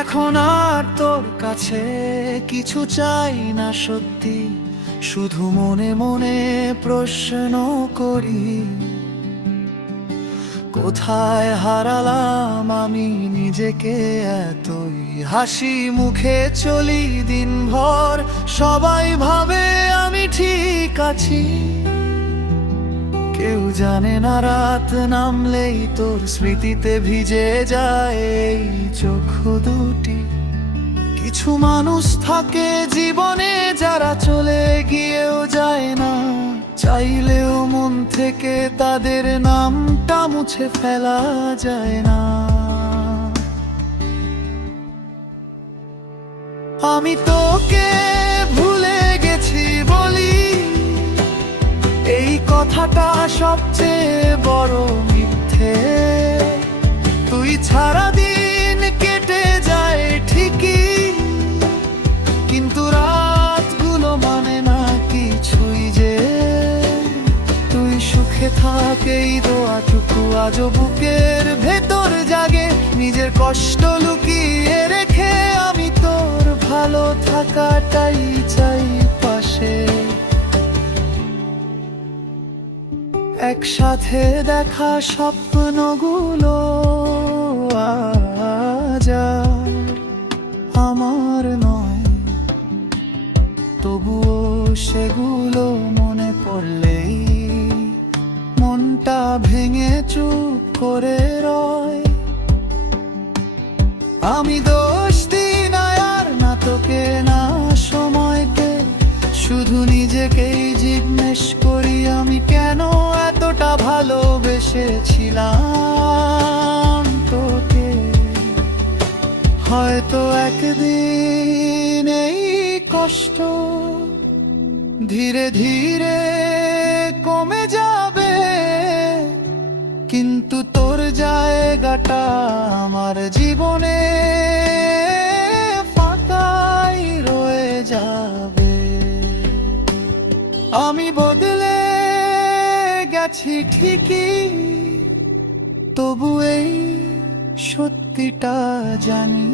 এখন আর তোর কাছে কিছু চাই না সত্যি, শুধু মনে মনে প্রশ্ন করি, কোথায় হারালাম আমি নিজেকে? এতই হাসি মুখে চলি দিনভর, সবাই ভাবে আমি ঠিক আছি। কেউ জানে না রাত নামলেই তোর স্মৃতিতে ভিজে যায় এই চোখ। দুটি। কিছু মানুষ থাকে জীবনে, যারা চলে গিয়েও যায় না। চাইলেও মন থেকে তাদের নামটা মুছে ফেলা যায় না। আমি তোকে ভুলে গেছি বলি, এই কথাটা সবচেয়ে বড় মিথ্যে। তুই ছাড়া সুখে থাকেই দোয়াটুকু আজও বুকের ভেতর জাগে। নিজের কষ্ট লুকিয়ে রেখে আমি তোর ভালো থাকাটাই চাই পাশে। একসাথে দেখা স্বপ্নগুলো আজ আমার নয়। তবুও সেগুলো মনে পড়লেই মনটা ভেঙে চুপ করে রয়। আমি দোষ দিই না আর না তোকে, না সময়কে। শুধু নিজেকেই জিজ্ঞেস করি, আমি কেন এতটা ভালোবেসেছিলাম তোকে? হয়তো একদিন এই কষ্ট ধীরে ধীরে কমে যাবে। কিন্তু তোর জায়গাটা আমার জীবনে ফাঁকাই রয়ে যাবে। আমি বদলে গেছি ঠিকই, তবু এই সত্যিটা জানি।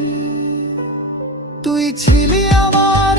তুই ছিলি আমার